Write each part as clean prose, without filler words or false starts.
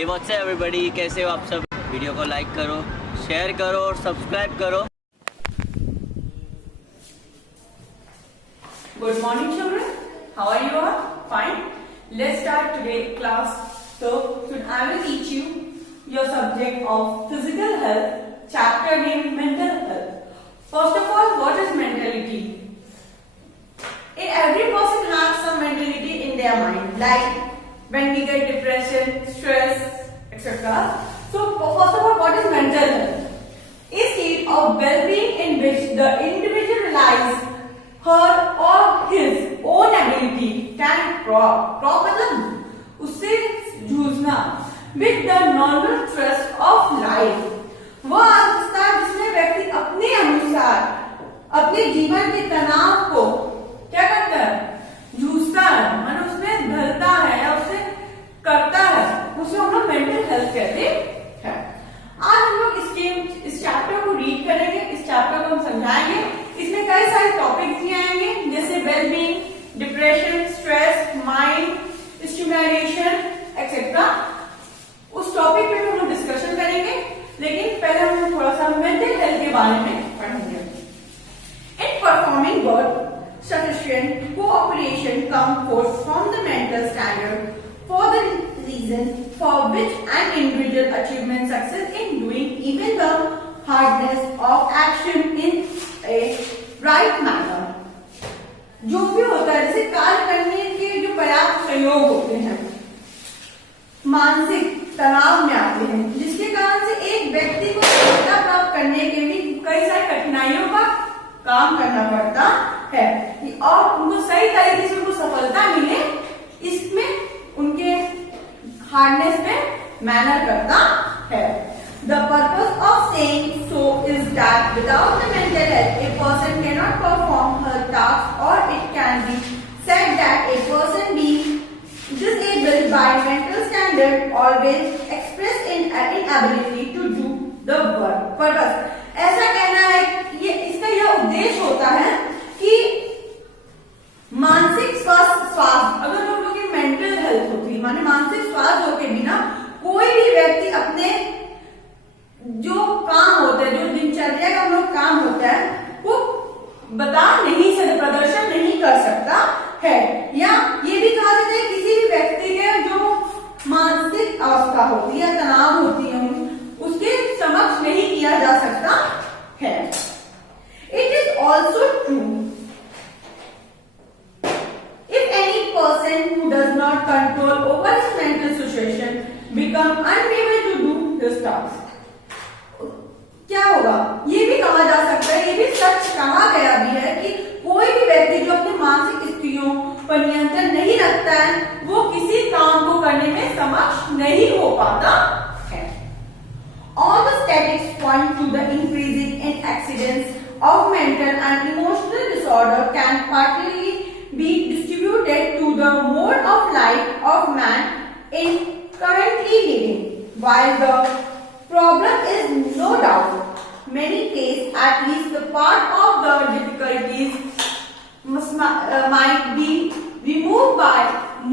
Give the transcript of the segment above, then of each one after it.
Hey what's up everybody, कैसे हो आप सब। वीडियो को लाइक करो, शेयर करो और सब्सक्राइब करो। Good morning children, how are you all? Fine. Let's start today class. So I will teach you your subject of physical health, chapter named mental health. First of all, what is mentality? Every person has some mentality in their mind, like when we get depression, stress, etc. So first of all, what is mental health? A state of well-being in which the individual relies her or his own ability can prop मतलब उससे जूझना with the normal stress of life. वह अवस्था जिसमें व्यक्ति अपने अनुसार अपने जीवन के तनाव को क्या करता है, जूझता है, मानो उसमें ढलता है या उससे करता है, उसे हम लोग मेंटल हेल्थ कहते हैं। आज हम लोग इस चैप्टर को रीड करेंगे, इस चैप्टर को हम समझाएंगे। इसमें कई सारे टॉपिक्स भी आएंगे जैसे wellbeing, depression, stress, mind, stimulation etcetera. उस टॉपिक पे हम लोग डिस्कशन करेंगे, लेकिन पहले हम थोड़ा सा मेंटल हेल्थ के बारे में पढ़ेंगे। In performing work, sufficient cooperation comes forth from the mental standard for the reason for which an individual achieves success in doing even the hardness of action in a right manner. जो भी होता है, जैसे कार्य करने के जो पर्याप्त सहयोग होते हैं, मानसिक तनाव में आते हैं, जिसके कारण से एक व्यक्ति को सफलता प्राप्त करने के लिए कई सारी कठिनाइयों का काम करना पड़ता है और उनको सही तरीके से उनको सफलता मिले, इसमें उनके हार्डनेस पे मैनर करता है। The purpose of saying so is that without the mental health, a person cannot perform her tasks, or it can be said that a person being disabled by mental standard always express inability to do the work. Purpose ऐसा कहना है, ये इसका यह उद्देश्य होता है कि मानसिक स्वास्थ्य अगर हम लोग की मेंटल हेल्थ होती है, माने मानसिक स्वास्थ्य के बिना कोई भी व्यक्ति अपने जो काम होता है, जो दिनचर्या का हम लोग काम होता है, वो बता नहीं सकता, प्रदर्शन नहीं कर सकता है। या ये भी कहा जाता है किसी भी व्यक्ति के जो मानसिक अवस्था होती है, तनाव होती है, उसके समक्ष नहीं किया जा सकता है। It is also true if any person who does not control over his mental situation become unable to do his task. क्या होगा, ये भी कहा जा सकता है, ये भी सच कहा गया भी है कि कोई भी व्यक्ति जो अपने मानसिक स्थितियों पर नियंत्रण नहीं रखता है, वो किसी काम को करने में समक्ष नहीं हो पाता है। All the statistics point to the increasing in accidents of mental and emotional disorder can partly be distributed to the mode of life of man in currently living. While the problem is no doubt many cases, at least the part of the difficulties might be removed by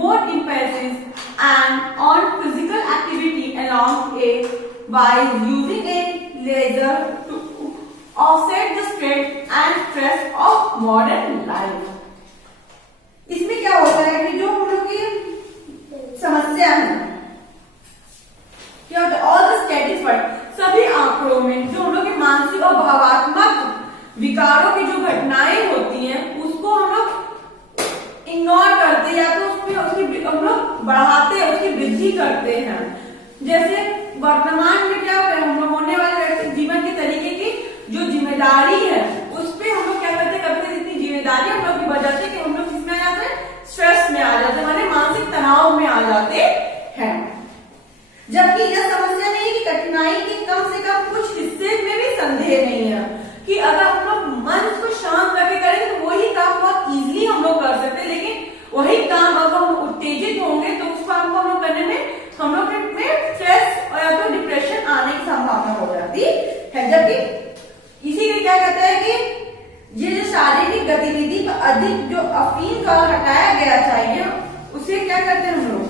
more emphasis and on physical activity along by using a leisure to offset the strain and stress of modern life. इसमें क्या होता है कि जो हम लोग की समस्या है, क्या होता है, ऑल द स्टैटिस्टिक्स, सभी आंकड़ों में जो हम लोग के मानसिक और भावात्मक विकारों की जो घटनाएं होती हैं, उसको हम लोग इग्नोर करते हैं या तो उसकी हम लोग बढ़ाते हैं, उसकी वृद्धि करते हैं। जैसे वर्तमान में क्या होता है, हम लोग होने वाले व्यक्ति जीवन के तरीके की जो जिम्मेदारी है, उस पर हम लोग क्या करते हैं, कभी इतनी जिम्मेदारी हम लोग की बढ़ जाती है कि हम लोग किसमें आ जाते हैं, स्ट्रेस में आ जाते हैं, माने मानसिक तनाव में आ जाते हैं। जबकि यह समस्या नहीं है कि कठिनाई के कम से कम कुछ हिस्से में भी संदेह नहीं है कि अगर हम लोग मन को शांत करके करेंगे तो वही काम बहुत इजीली हम लोग कर सकते हैं, लेकिन वही काम अगर हम उत्तेजित होंगे तो उस काम को हम लोग करने में हम लोग में स्ट्रेस और या तो डिप्रेशन आने की संभावना हो जाती है। जबकि इसीलिए क्या कहते हैं कि ये जो शारीरिक गतिविधि पर अधिक जो अफीम का हटाया गया चाहिए, उसे क्या करते हैं हम लोग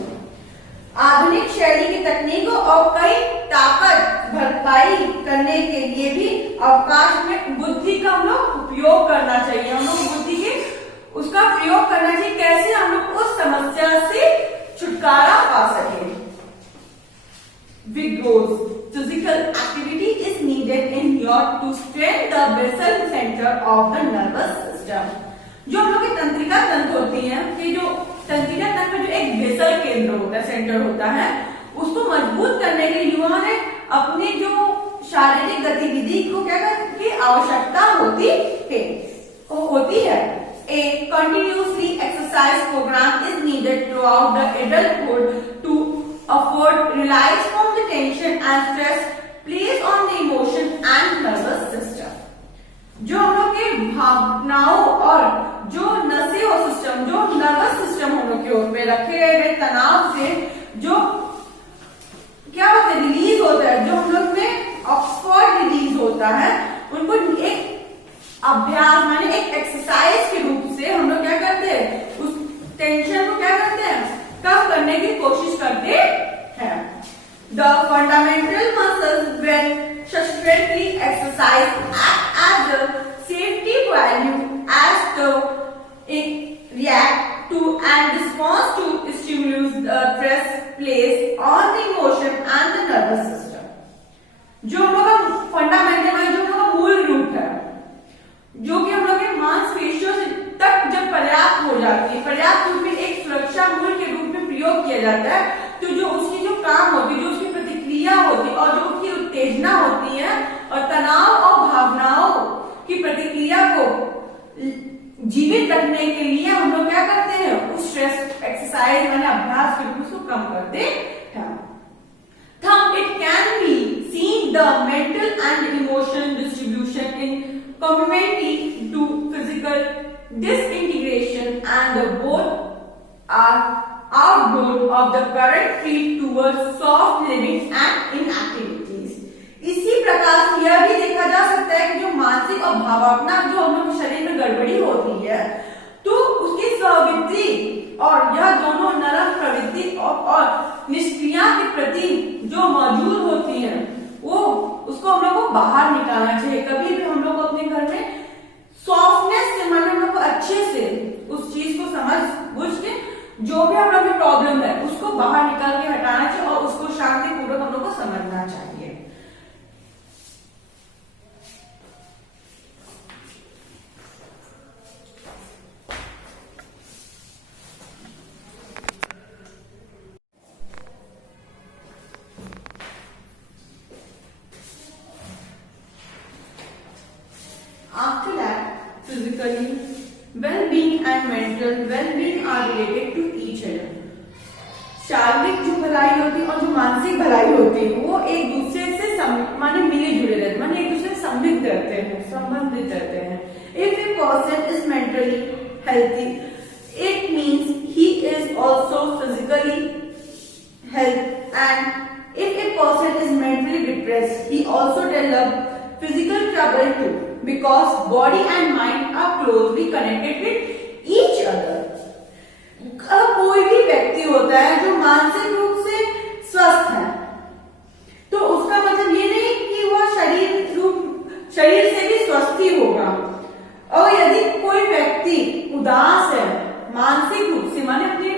आधुनिक शैली की तकनीकों कई ताकत भरपाई करने के लिए भी अवकाश में बुद्धि का हम लोग उपयोग करना चाहिए। हम लोग बुद्धि के उसका प्रयोग करना चाहिए, कैसे हम लोग उस समस्या से छुटकारा पा सके। Vigorous physical activity is needed in your to strengthen the basal center of the nervous system। जो हम लोग की तंत्रिका तंत्र होती है, कि जो तंत्रिका तंत्र में जो एक बेसल केंद्र होता है, सेंटर होता है, उसको मजबूत करने के लिए युवाओं ने अपनी जो शारीरिक गतिविधि को क्या की आवश्यकता होती है। A continuously exercise program is needed throughout the adulthood to afford release from the tension and stress placed on the emotion and nervous system। जो हम लोग के भावनाओं और जो नसें और सिस्टम, जो नर्वस सिस्टम हम लोग के ऊपर रखे गए तनाव से जो क्या होता है, रिलीज होता है, जो हम लोग में ऑक्सफोर्ड रिलीज होता है, उनको एक अभ्यास माने एक एक्सरसाइज के रूप से हम लोग क्या करते हैं, उस टेंशन को क्या करते हैं, कम करने की कोशिश करते हैं। The fundamental muscles when sufficiently exercised act as a safety valve as to react to and respond to stimulus the stress placed on the emotion and the nervous system। जो हम लोग का फंडामेंटल है, जो हम लोग का मूल रूप है, जो कि हम लोग के मांसपेशियों से तक जब पर्याप्त हो जाती है, पर्याप्त रूप में एक सुरक्षा मूल के रूप में प्रयोग किया जाता है, तो जो उसकी जो काम होती है, जो उसकी प्रतिक्रिया होती है और जो उसकी उत्तेजना होती है और तनाव और भावनाओं की प्रतिक्रिया को जीवित रखने के लिए हम लोग क्या करते हैं, उस स्ट्रेस एक्सरसाइज माने अभ्यास के रूप में उसको कम करते हैं। Thus it can be seen the mental and emotional distribution in complementary to physical disintegration and the both are outgrowth of the current trend towards soft living and inactivities। इसी प्रकार से यह भी देखा जा सकता है कि जो मानसिक और भावनात्मक जो हम लोग शरीर में गड़बड़ी होती है, तो उसकी स्ववृत्ति और यह दोनों नरम प्रवृत्ति और निष्क्रिया के प्रति जो मौजूद होती है, वो उसको हम लोग को बाहर निकालना चाहिए। कभी भी हम लोग अपने घर में सॉफ्टनेस से माने हम लोग को अच्छे से उस चीज को समझ बुझ के जो भी हम लोग में प्रॉब्लम है उसको बाहर निकाल के हटाना चाहिए और उसको शांतिपूर्वक हम लोग को समझना चाहिए। After that, physically well-being and mental well-being are related to each other। शारीरिक जो भलाई होती है और जो मानसिक भलाई होती है वो एक दूसरे से माने मिले जुड़े रहते हैं, माने एक दूसरे से संबंधित रहते हैं। If a person is mentally healthy, it means he is also physically healthy, and if a person is mentally depressed, he also develop physical trouble too, because body and mind are closely connected with each other। कोई भी व्यक्ति होता है जो मानसिक रूप से स्वस्थ है, तो उसका मतलब ये नहीं कि वह शरीर से भी स्वस्थ ही होगा। और यदि कोई व्यक्ति उदास है मानसिक रूप से, माने अपने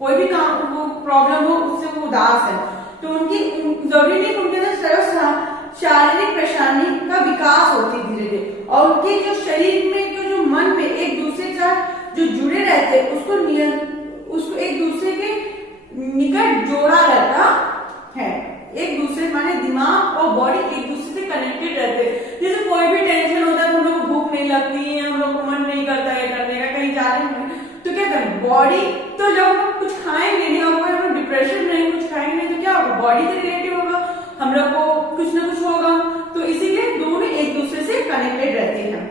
कोई भी काम वो प्रॉब्लम हो उससे वो उदास है, तो उनकी जरूरी नहीं उनके अंदर शारीरिक परेशानी का विकास होती धीरे धीरे, और उनके जो शरीर में जो मन में एक दूसरे के साथ जो जुड़े रहते उसको एक दूसरे के निकट जोड़ा रहता है। एक दूसरे माने दिमाग और बॉडी एक दूसरे से कनेक्टेड रहते हैं। जैसे कोई भी टेंशन होता है तो हम लोग को भूख नहीं लगती है, हम लोग को मन नहीं करता है करने का, कहीं जाने में, तो क्या करें, बॉडी तो जब हम कुछ खाएंगे नहीं और हम डिप्रेशन में कुछ खाएंगे नहीं तो क्या होगा, बॉडी से रिलेटिव होगा, हम लोग को कुछ ना कुछ होगा, तो इसीलिए दोनों एक दूसरे से कनेक्टेड रहते हैं।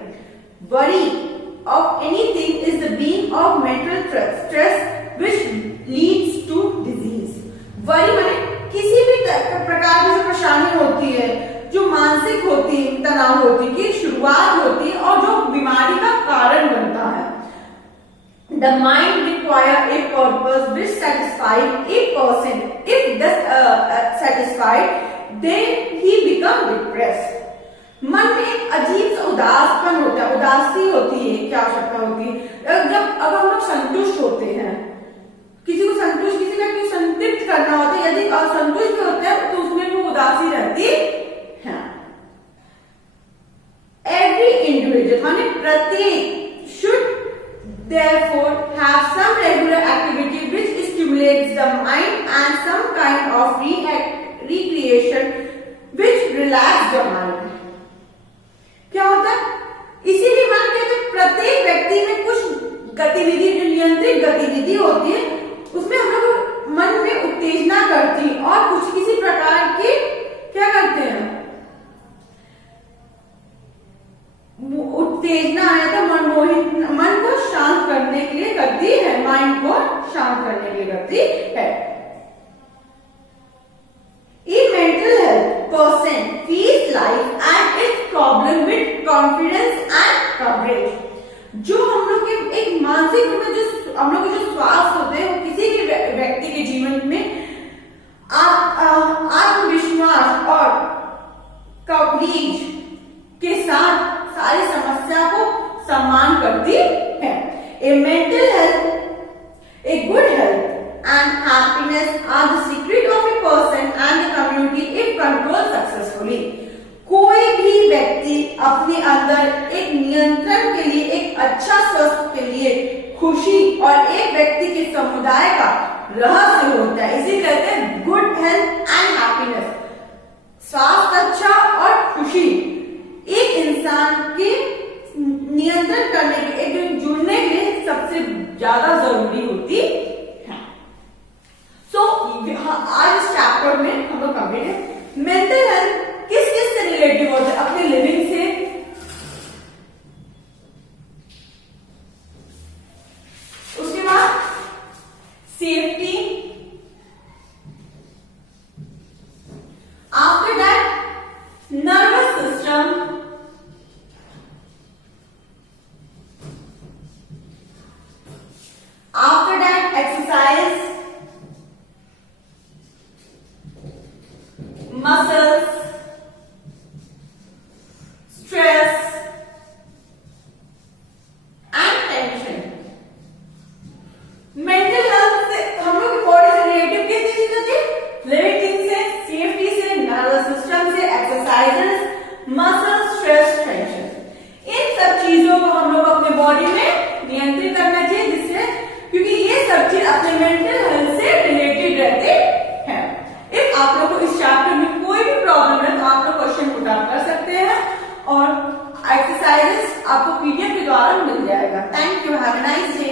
Worry of anything is the being of mental stress which leads to disease। Worry माने किसी भी प्रकार की जो परेशानी होती है, जो मानसिक होती है, तनाव होती है, की शुरुआत होती है और जो बीमारी का कारण बनता है। The mind require a purpose which satisfies a person। If this dissatisfied, then he become depressed. मन में अजीब सा उदासपन होता है, उदासी होती है, क्या आवश्यकता होती है जब अब हम लोग संतुष्ट होते हैं, किसी को संतुष्ट, किसी व्यक्ति को संतृप्त करना होता है, यदि असंतुष्ट भी होते हैं तो उसमें भी उदासी रहती है। एवरी इंडिविजुअल माने प्रत्येक should therefore have some regular activity which stimulates the mind and some kind of recreation which relax the mind. क्या होता है, इसीलिए मान कहते प्रत्येक व्यक्ति में कुछ गतिविधि, जो नियंत्रित गतिविधि होती है, उसमें हम लोग मन में उत्तेजना करती और कुछ किसी प्रकार की क्या करते हैं, उत्तेजना आया तो मनमोहित, मन को शांत करने के लिए करती है, माइंड को शांत करने के लिए करती है। In mental health, person feels life and its problem with confidence and courage. जो हम लोग के एक मानसिक रूप में जो हम लोग के जो स्वास्थ्य होते हैं, वो किसी भी व्यक्ति के जीवन में आत्मविश्वास और कवरेज के साथ सारी समस्या को सम्मान करती है। A mental health, a good health and happiness are the secret of a person and the community if controlled successfully. कोई भी व्यक्ति अपने अंदर एक नियंत्रण के लिए, एक अच्छा स्वास्थ्य के लिए खुशी और एक व्यक्ति के समुदाय का रहस्य होता है, इसे कहते हैं गुड हेल्थ एंड हैप्पीनेस। स्वास्थ्य अच्छा और खुशी एक इंसान के नियंत्रण करने के, एक जुड़ने के लिए सबसे ज्यादा जरूरी होती है। सो आज इस चैप्टर में हम लोग कंप्लीट है मेंटल हेल्थ किस किस से रिलेटिव होता है, अपने लिविंग से, उसके बाद safety, after that nervous system, after that exercise, muscles, stress and tension. Mental health से हम लोग की बॉडी से रिलेटिव किस चीज होती है, लिविंग थिंग से, सेफ्टी से, नर्वस सिस्टम से, एक्सरसाइजेस, मसल, स्ट्रेस, टेंशन, इन सब चीजों को हम लोग अपने बॉडी में नियंत्रित करना चाहिए, जिससे क्योंकि ये सब चीज अपने मेंटल हेल्थ से रिलेटेड रहते हैं। इफ आप लोग को इस चैप्टर में कोई भी प्रॉब्लम है तो आप लोग क्वेश्चन पुट आउट कर सकते हैं और एक्सरसाइजेस आपको पीडीएफ के द्वारा मिल जाएगा। Thank you, have a nice day.